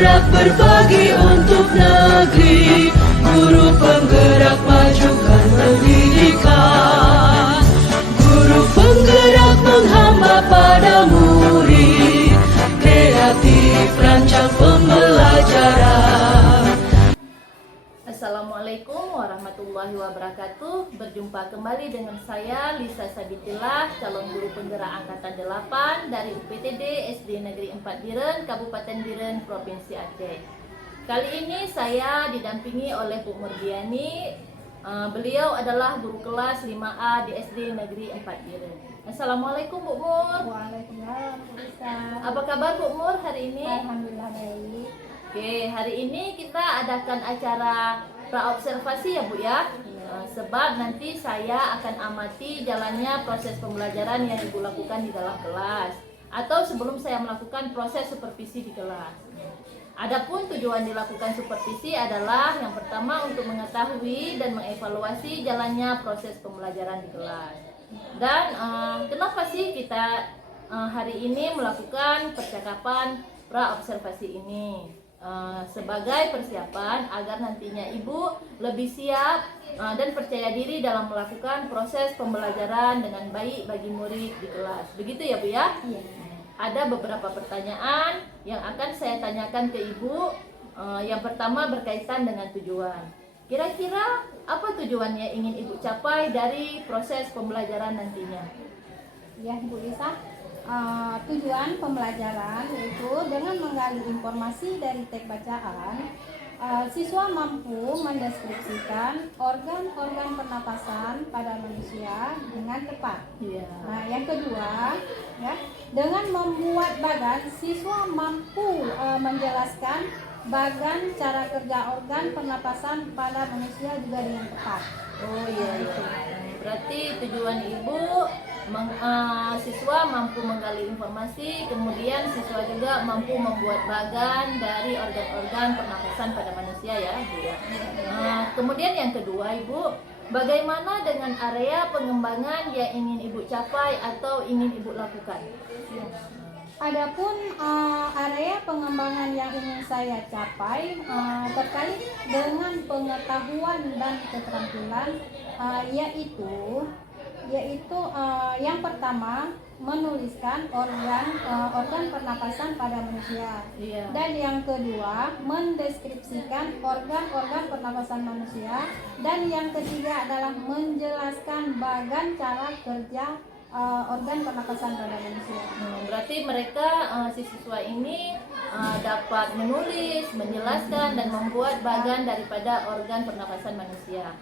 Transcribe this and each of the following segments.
penggerak berbagi untuk negeri, guru penggerak majukan pendidikan, guru penggerak menghamba pada murid, kreatif rancang pembelajaran. Assalamualaikum warahmatullahi wabarakatuh. Berjumpa kembali dengan saya Lisa Sabitillah, calon guru penggerak angkatan 8 dari UPTD SD Negeri 4 Biren, Kabupaten Biren, Provinsi Aceh. Kali ini saya didampingi oleh Bu Murdiani. Beliau adalah guru kelas 5A di SD Negeri 4 Biren. Assalamualaikum Bu Mur. Waalaikumsalam, Bu Lisa. Apa kabar Bu Mur hari ini? Alhamdulillah baik. Oke, hari ini kita adakan acara praobservasi ya Bu ya. Sebab nanti saya akan amati jalannya proses pembelajaran yang Ibu lakukan di dalam kelas, atau sebelum saya melakukan proses supervisi di kelas. Adapun tujuan dilakukan supervisi adalah yang pertama untuk mengetahui dan mengevaluasi jalannya proses pembelajaran di kelas. Dan kenapa sih kita hari ini melakukan percakapan praobservasi ini? Sebagai persiapan agar nantinya Ibu lebih siap dan percaya diri dalam melakukan proses pembelajaran dengan baik bagi murid di kelas. Begitu ya Bu ya? Iya. Ada beberapa pertanyaan yang akan saya tanyakan ke Ibu. Yang pertama berkaitan dengan tujuan. Kira-kira apa tujuannya ingin Ibu capai dari proses pembelajaran nantinya? Ya, Bu Lisa. Tujuan pembelajaran yaitu dengan menggali informasi dari teks bacaan, siswa mampu mendeskripsikan organ-organ pernapasan pada manusia dengan tepat. Iya. Nah, yang kedua, ya, dengan membuat bagan, siswa mampu menjelaskan bagan cara kerja organ pernapasan pada manusia juga dengan tepat. Oh iya itu. Berarti tujuan Ibu siswa mampu menggali informasi, kemudian siswa juga mampu membuat bagan dari organ-organ pernapasan pada manusia ya, Bu ya. Kemudian yang kedua Ibu, bagaimana dengan area pengembangan yang ingin Ibu capai atau ingin Ibu lakukan? Adapun area pengembangan yang ingin saya capai terkait dengan pengetahuan dan keterampilan, yaitu yang pertama menuliskan organ pernapasan pada manusia. Iya. Dan yang kedua mendeskripsikan organ-organ pernapasan manusia, dan yang ketiga adalah menjelaskan bagan cara kerja organ pernapasan pada manusia. Berarti mereka si siswa ini dapat menulis, menjelaskan dan membuat bagan daripada organ pernapasan manusia.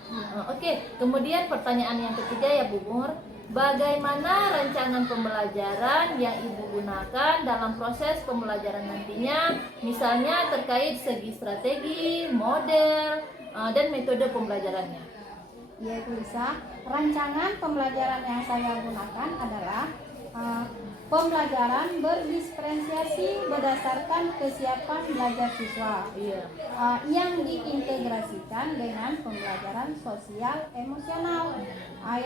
Oke. Kemudian pertanyaan yang ketiga ya Bu Mur, bagaimana rancangan pembelajaran yang Ibu gunakan dalam proses pembelajaran nantinya, misalnya terkait segi strategi, model, dan metode pembelajarannya? Ya, Bu Lisa, rancangan pembelajaran yang saya gunakan adalah pembelajaran berdiferensiasi berdasarkan kesiapan belajar siswa, yang diintegrasikan dengan pembelajaran sosial emosional.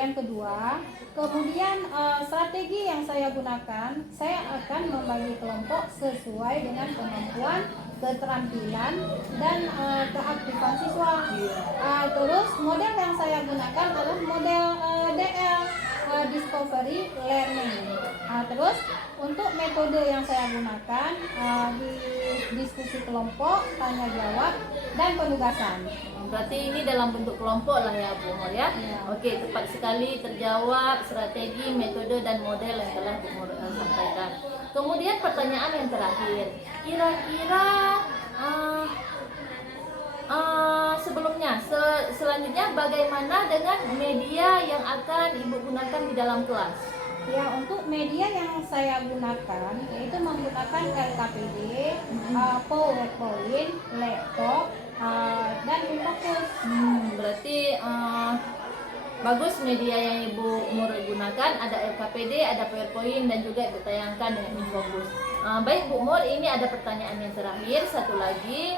Yang kedua, kemudian strategi yang saya gunakan, saya akan membagi kelompok sesuai dengan kemampuan, keterampilan, dan keaktifan siswa. Terus model yang saya gunakan adalah model DL, Discovery Learning. Terus untuk metode yang saya gunakan di diskusi kelompok, tanya jawab, dan penugasan. Berarti ini dalam bentuk kelompok lah ya Bu Mur ya? Oke, tepat sekali terjawab strategi, metode, dan model yang telah Bu Mur sampaikan. Kemudian pertanyaan yang terakhir, kira-kira selanjutnya bagaimana dengan media yang akan Ibu gunakan di dalam kelas? Ya, untuk media yang saya gunakan yaitu menggunakan LKPD, PowerPoint, laptop, dan Infocus. Berarti bagus media yang Ibu Mur gunakan, ada LKPD, ada PowerPoint, dan juga Ibu tayangkan dengan Infocus. Baik Bu Mur, ini ada pertanyaan yang terakhir, satu lagi.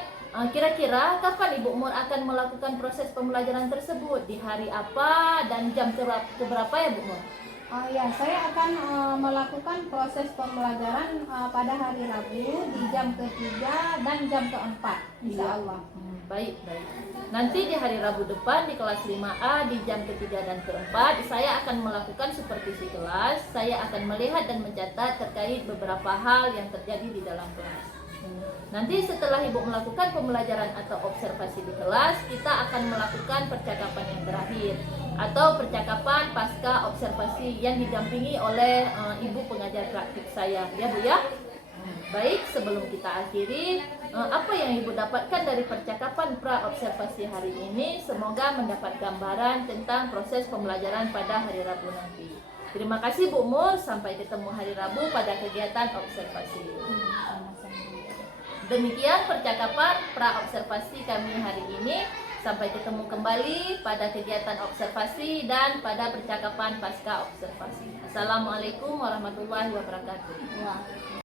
Kira-kira kapan Ibu Mur akan melakukan proses pembelajaran tersebut? Di hari apa dan jam keberapa ya Bu Mur? Ya, saya akan melakukan proses pembelajaran pada hari Rabu di jam ketiga dan jam keempat, insya Allah. Baik. Nanti di hari Rabu depan di kelas 5A di jam ketiga dan keempat saya akan melakukan supervisi kelas. Saya akan melihat dan mencatat terkait beberapa hal yang terjadi di dalam kelas. Nanti setelah Ibu melakukan pembelajaran atau observasi di kelas, kita akan melakukan percakapan yang terakhir atau percakapan pasca observasi yang didampingi oleh Ibu pengajar praktik saya, ya Bu ya. Baik, sebelum kita akhiri, apa yang Ibu dapatkan dari percakapan pra-observasi hari ini? Semoga mendapat gambaran tentang proses pembelajaran pada hari Rabu nanti. Terima kasih Bu Mur, sampai ketemu hari Rabu pada kegiatan observasi. Demikian percakapan pra-observasi kami hari ini. Sampai ketemu kembali pada kegiatan observasi dan pada percakapan pasca observasi. Assalamualaikum warahmatullahi wabarakatuh.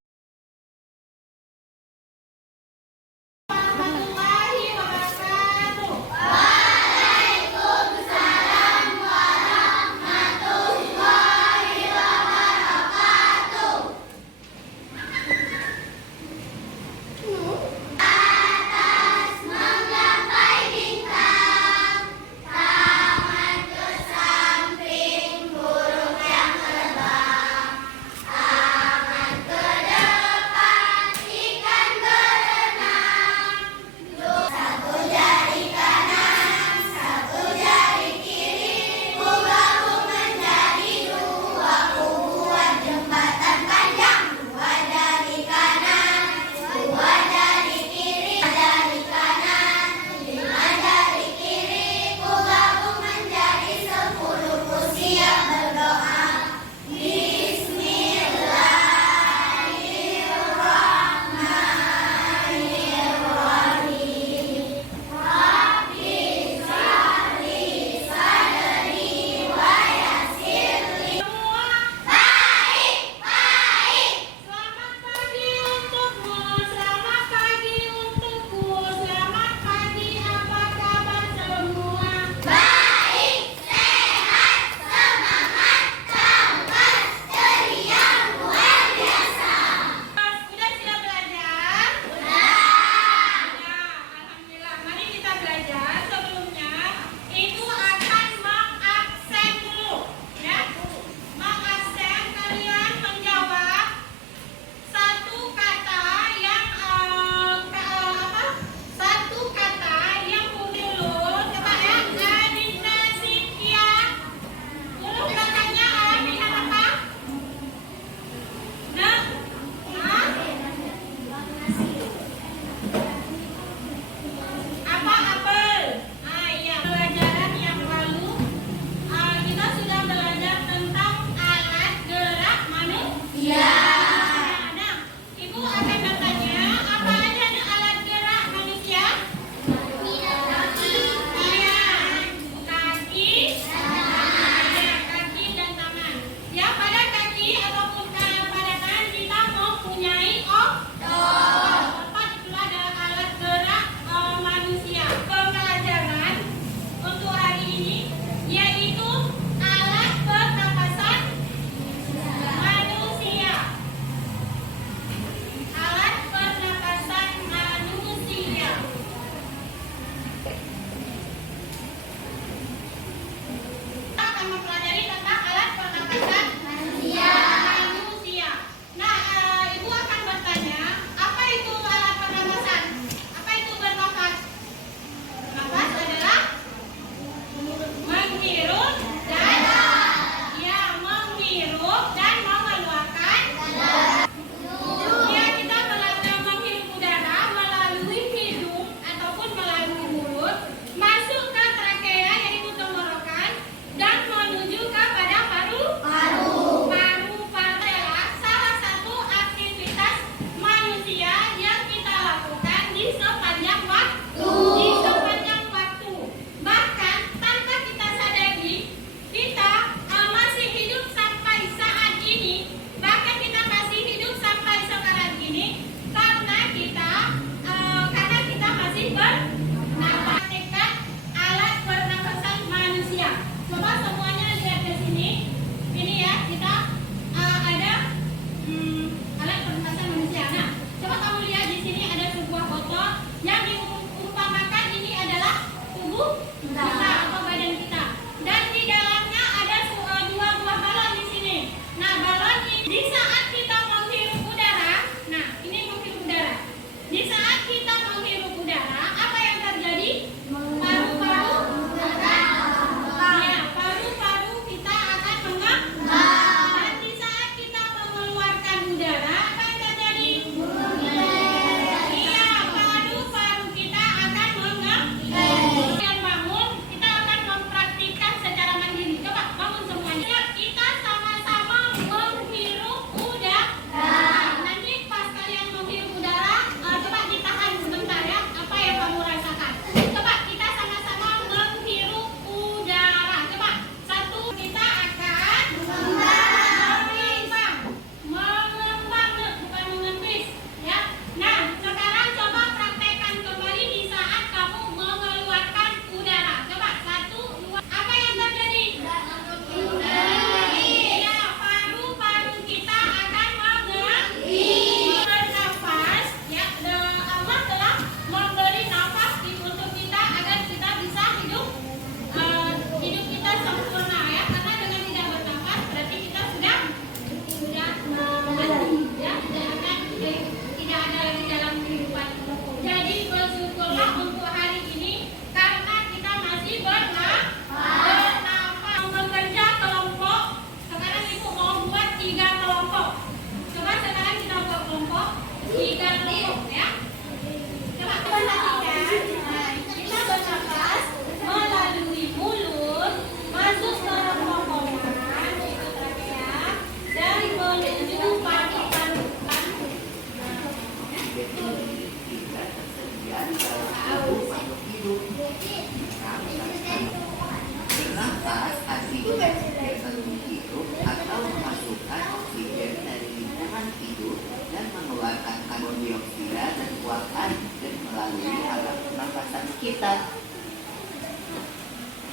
mengeluarkan melalui alat pernapasan kita.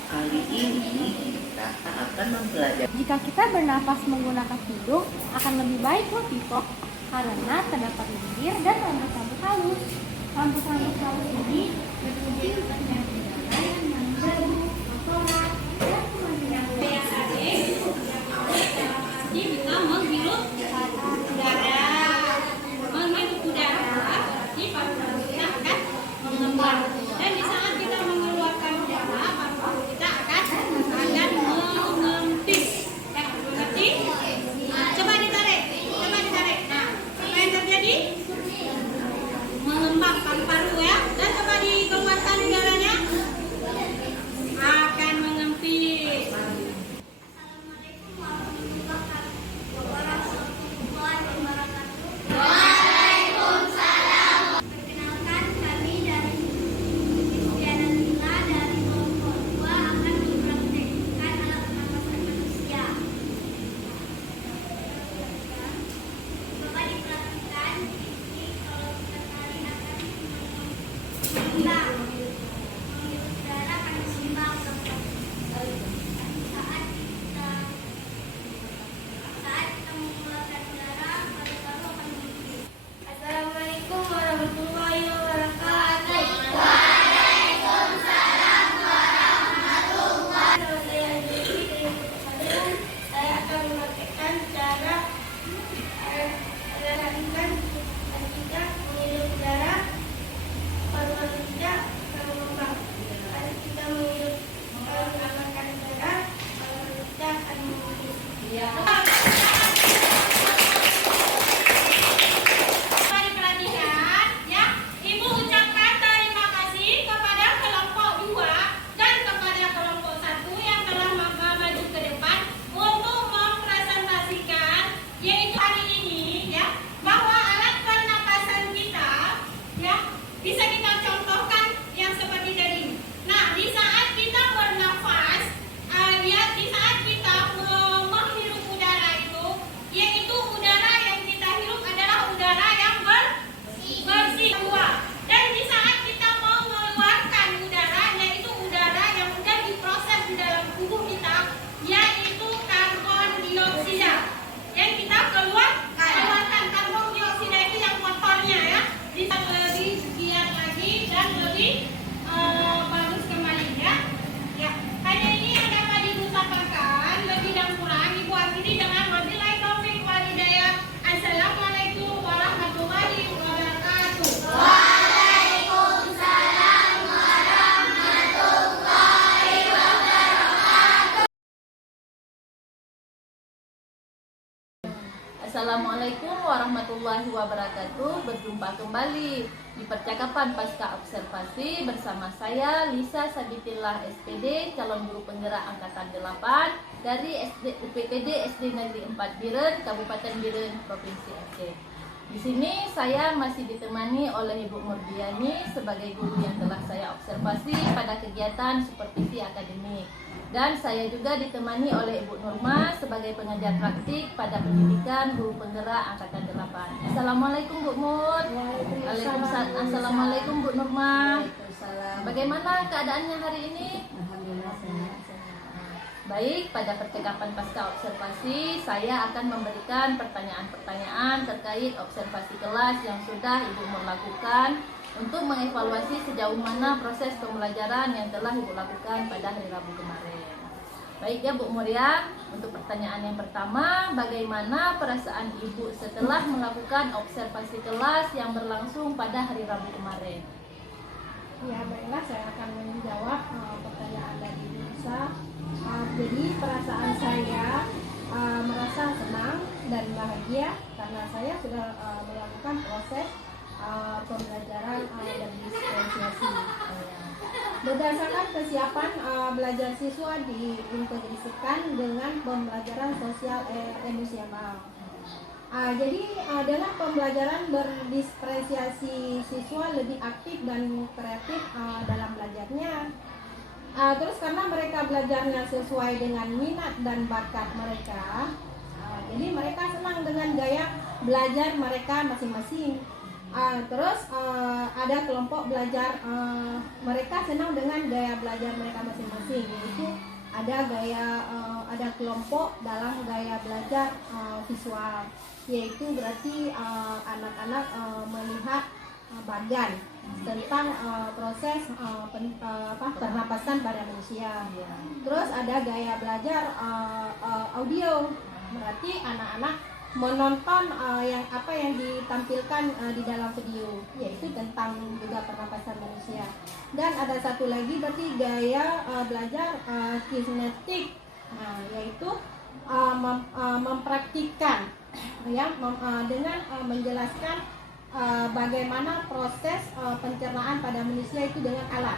Kali ini kita akan mempelajari. Jika kita bernapas menggunakan hidung, akan lebih baik loh Pipok, karena terdapat lendir dan rambut-rambut halus. Rambut-rambut halus ini berfungsi untuk menyerap udara yang mengandung kotoran dan kemungkinan kita menghirup udara, berarti paru-paru kita akan mengembang, dan di saat kita mengeluarkan udara, paru-paru kita akan mengempis. Mengerti? Coba ditarik. Nah, apa yang terjadi? Mengembang paru-paru ya, dan coba dikeluarkan udaranya, akan mengempis. Perkenalkan, kami dari Diana Lina dari kelompok 2 akan mempraktekkan alat pernapasan manusia. Coba diperhatikan, ini kalau kita tarik akan mengembang. Menghirup udara akan bersimbang saat kita mengeluarkan udara, paru-paru akan mengempis. Assalamualaikum warahmatullahi wabarakatuh. Waalaikumsalam warahmatullahi wabarakatuh. Saya akan mempraktikkan cara melakukan ketika menghirup udara, paru-paru kita akan mengembang. Ketika menghirup menggunakan udara, paru-paru kita akan mengempis. Mari perhatikan ya, Ibu ucapkan terima kasih kepada kelompok 2 dan kepada kelompok 1 yang telah maju ke depan untuk mempresentasikan, yaitu hari ini ya, bahwa alat pernapasan kita ya bisa kita contohkan yang seperti tadi. Nah, di saat kita bernafas, di saat kita menghirup udara itu, yaitu udara yang kita hirup adalah udara yang bersih keluar. Dan di saat kita mau mengeluarkan udara, yaitu udara yang sudah diproses di dalam tubuh kita, yaitu karbon dioksida. Yang kita keluarkan karbon dioksida itu yang kotornya ya, bisa lebih giat lagi dan lebih bagus kembali ya. Ya, hanya ini yang dapat Ibu sampaikan, lebih dan kurang Ibu akhiri dengan wabillahi taufik wal hidayah. Assalamualaikum warahmatullahi wabarakatuh. Waalaikumsalam warahmatullahi wabarakatuh. Assalamualaikum warahmatullahi wabarakatuh. Berjumpa kembali di percakapan pasca observasi bersama saya Lisa Sabitillah SPD, calon guru penggerak angkatan 8 dari UPTD SD Negeri 4 Biren, Kabupaten Biren, Provinsi Aceh. Di sini saya masih ditemani oleh Ibu Murdiani sebagai guru yang telah saya observasi pada kegiatan supervisi akademik. Dan saya juga ditemani oleh Ibu Nurma sebagai pengajar praktik pada pendidikan guru penggerak angkatan 8. Assalamualaikum Bu Mur. Waalaikumsalam. Assalamualaikum Bu Nurma. Bagaimana keadaannya hari ini? Alhamdulillah sehat. Baik, pada percakapan pasca observasi saya akan memberikan pertanyaan-pertanyaan terkait observasi kelas yang sudah Ibu Mur lakukan untuk mengevaluasi sejauh mana proses pembelajaran yang telah Ibu lakukan pada hari Rabu kemarin. Baik ya Bu Mur ya, untuk pertanyaan yang pertama, bagaimana perasaan Ibu setelah melakukan observasi kelas yang berlangsung pada hari Rabu kemarin? Ya baiklah, saya akan menjawab pertanyaan dari Ibu Lisa. Jadi perasaan saya merasa senang dan bahagia karena saya sudah melakukan proses pembelajaran dan diferensiasi. Berdasarkan kesiapan belajar siswa diintegrasikan dengan pembelajaran sosial emosional. Jadi dengan pembelajaran berdiferensiasi, siswa lebih aktif dan kreatif dalam belajarnya. Terus karena mereka belajarnya sesuai dengan minat dan bakat mereka, jadi mereka senang dengan gaya belajar mereka masing-masing. Terus ada kelompok belajar, mereka senang dengan gaya belajar mereka masing-masing, yaitu ada kelompok dalam gaya belajar visual, yaitu berarti anak-anak melihat bagian tentang proses pernapasan pada manusia. Terus ada gaya belajar audio, berarti anak-anak menonton yang ditampilkan di dalam video, yaitu tentang juga pernapasan manusia. Dan ada satu lagi berarti gaya belajar kinetik, yaitu mempraktikkan dengan menjelaskan bagaimana proses pencernaan pada manusia itu dengan alat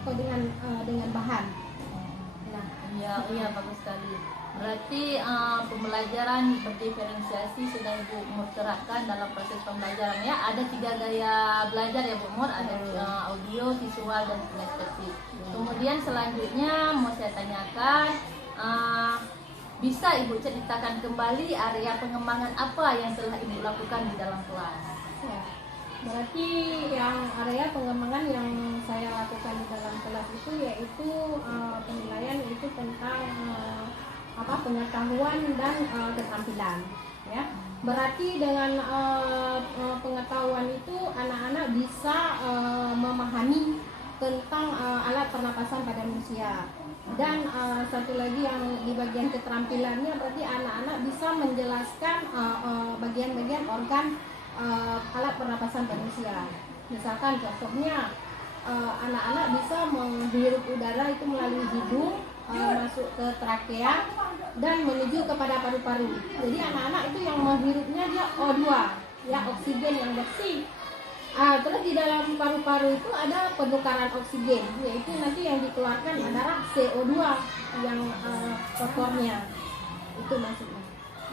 atau dengan bahan. Nah, Iya, bagus sekali. Berarti pembelajaran berdiferensiasi sudah Ibu Mur terapkan dalam proses pembelajaran ya. Ada 3 gaya belajar ya Bu Mur, ada audio, visual, dan kinestetik. Kemudian selanjutnya mau saya tanyakan, bisa Ibu ceritakan kembali area pengembangan apa yang telah Ibu lakukan di dalam kelas? ya. Berarti yang area pengembangan yang saya lakukan di dalam kelas itu yaitu penilaian itu tentang pengetahuan dan keterampilan, ya. Berarti dengan pengetahuan itu anak-anak bisa memahami tentang alat pernapasan pada manusia. Dan satu lagi yang di bagian keterampilannya berarti anak-anak bisa menjelaskan bagian-bagian organ alat pernapasan manusia. Misalkan contohnya anak-anak bisa menghirup udara itu melalui hidung, masuk ke trakea dan menuju kepada paru-paru. Jadi anak-anak itu yang menghirupnya dia O2, ya, oksigen yang bersih. Terus di dalam paru-paru itu ada penukaran oksigen, yaitu nanti yang dikeluarkan adalah CO2 yang kotornya. Itu maksudnya.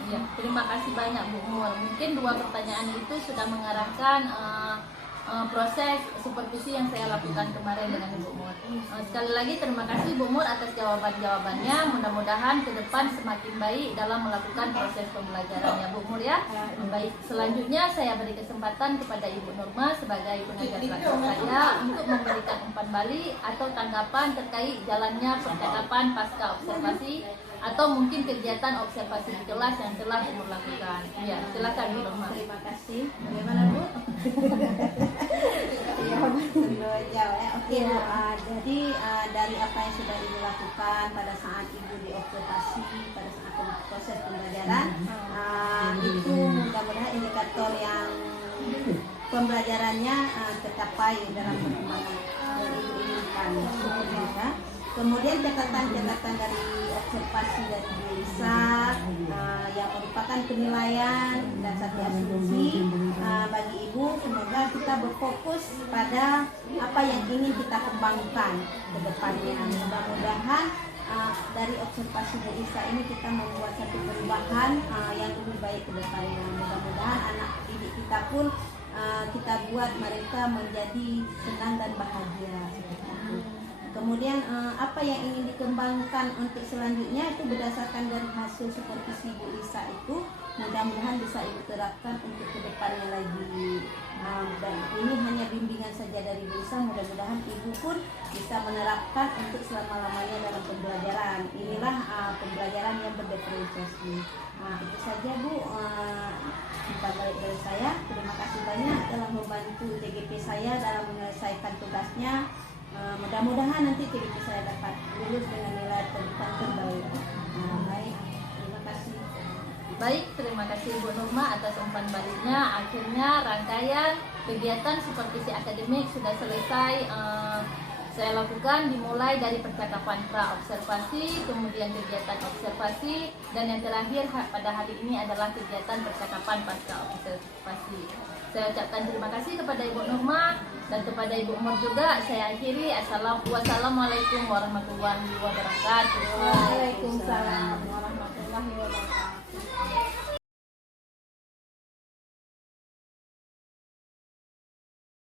Ya, terima kasih banyak Bu Mur. Mungkin 2 pertanyaan itu sudah mengarahkan proses supervisi yang saya lakukan kemarin dengan Ibu Mur. Sekali lagi terima kasih Bu Mur atas jawaban-jawabannya. Mudah-mudahan ke depan semakin baik dalam melakukan proses pembelajarannya Bu Mur ya. Baik, selanjutnya saya beri kesempatan kepada Ibu Nurma sebagai pengajar pelajar saya untuk memberikan umpan balik atau tanggapan terkait jalannya percakapan pasca observasi atau mungkin kegiatan observasi di kelas yang telah Ibu lakukan. Ya, silakan Bu Nurma. Terima kasih. Bagaimana Bu? Oke Bu. Jadi dari apa yang sudah Ibu lakukan pada saat Ibu diobservasi pada saat proses pembelajaran, itu mudah-mudahan indikator yang pembelajarannya tercapai dalam perkembangan yang Ibu inginkan. Kemudian catatan-catatan dari observasi dari Bu Lisa yang merupakan penilaian dan satu asumsi bagi Ibu, semoga kita berfokus pada apa yang ingin kita kembangkan ke depannya. Mudah-mudahan dari observasi Bu Lisa ini kita membuat satu perubahan yang lebih baik ke depannya. Mudah-mudahan anak didik kita pun kita buat mereka menjadi senang dan bahagia seperti itu. Kemudian apa yang ingin dikembangkan untuk selanjutnya itu berdasarkan dari hasil supervisi Bu Lisa itu mudah-mudahan bisa Ibu terapkan untuk kedepannya lagi. Dan ini hanya bimbingan saja dari Bu Lisa, mudah-mudahan Ibu pun bisa menerapkan untuk selama-lamanya dalam pembelajaran. Inilah pembelajaran yang berdiferensiasi. Itu saja Bu, kita balik dari saya. Terima kasih banyak telah membantu TGP saya dalam menyelesaikan tugasnya. Mudah-mudahan nanti TGP saya dapat lulus dengan nilai terbaik. Baik, terima kasih. Baik, terima kasih Bu Nurma atas umpan baliknya. Akhirnya rangkaian kegiatan supervisi akademik sudah selesai saya lakukan, dimulai dari percakapan pra-observasi, kemudian kegiatan observasi, dan yang terakhir pada hari ini adalah kegiatan percakapan pasca observasi. Saya ucapkan terima kasih kepada Ibu Nurma dan kepada Ibu Umar juga. Saya akhiri. Wassalamualaikum warahmatullahi wabarakatuh. Waalaikumsalam warahmatullahi wabarakatuh.